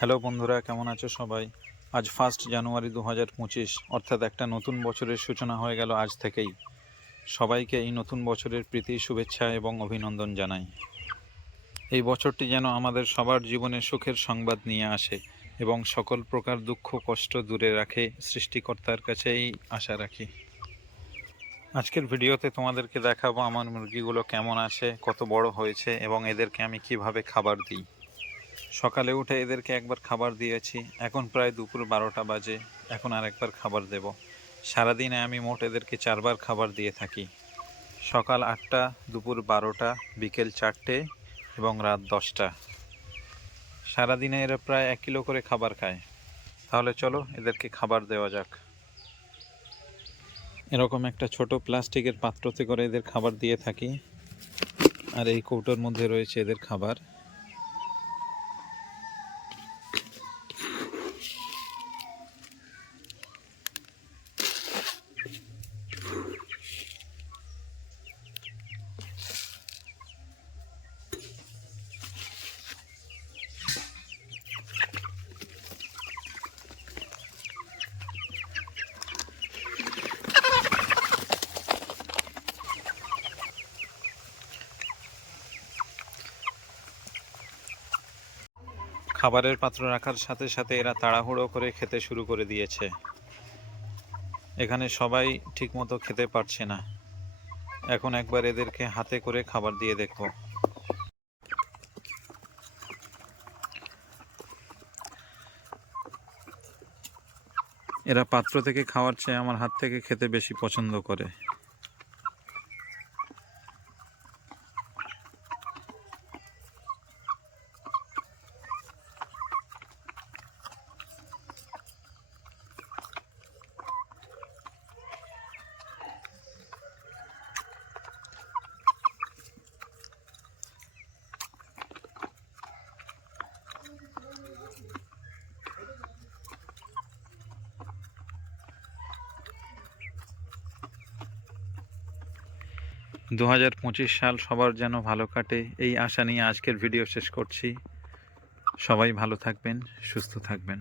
Hello বন্ধুরা, কেমন আছো সবাই? আজ 1 জানুয়ারি 2025, অর্থাৎ একটা নতুন বছরের সূচনা হয়ে গেল আজ থেকেই। সবাইকে এই নতুন বছরের প্রীতি, শুভেচ্ছা এবং অভিনন্দন জানাই। এই বছরটি যেন আমাদের সবার জীবনে সুখের সংবাদ নিয়ে আসে এবং সকল প্রকার দুঃখ কষ্ট দূরে রাখে, সৃষ্টিকর্তার কাছেই আশা রাখি। আজকের ভিডিওতে তোমাদেরকে দেখাবো আমার মুরগিগুলো কেমন আছে, কত বড় হয়েছে এবং এদেরকে আমি কিভাবে খাবার দিই। সকালে উঠে এদেরকে একবার খাবার দিয়েছি, এখন প্রায় দুপুর 12টা বাজে, এখন আর একবার খাবার দেব। সারাদিনে আমি মোট এদেরকে 4বার খাবার দিয়ে থাকি। সকাল 8টা, দুপুর 12টা, বিকেল 4টে এবং রাত 10টা। সারাদিনে এরা প্রায় 1 কিলো করে খাবার খায়। তাহলে চলো এদেরকে খাবার দেওয়া যাক। এরকম একটা ছোট প্লাস্টিকের পাত্রতে করে এদের খাবার দিয়ে থাকি, আর এই কৌটোর মধ্যে রয়েছে এদের খাবার। খাবারের পাত্র রাখার সাথে সাথে এরা তাড়াহুড়ো করে খেতে শুরু করে দিয়েছে। এখানে সবাই ঠিকমতো খেতে পারছে না। এখন একবার এদেরকে হাতে করে খাবার দিয়ে দেখব। এরা পাত্র থেকে খাওয়ার চেয়ে আমার হাত থেকে খেতে বেশি পছন্দ করে। দু 2025 সাল সবার যেন ভালো কাটে, এই আশা নিয়ে আজকের ভিডিও শেষ করছি। সবাই ভালো থাকবেন, সুস্থ থাকবেন।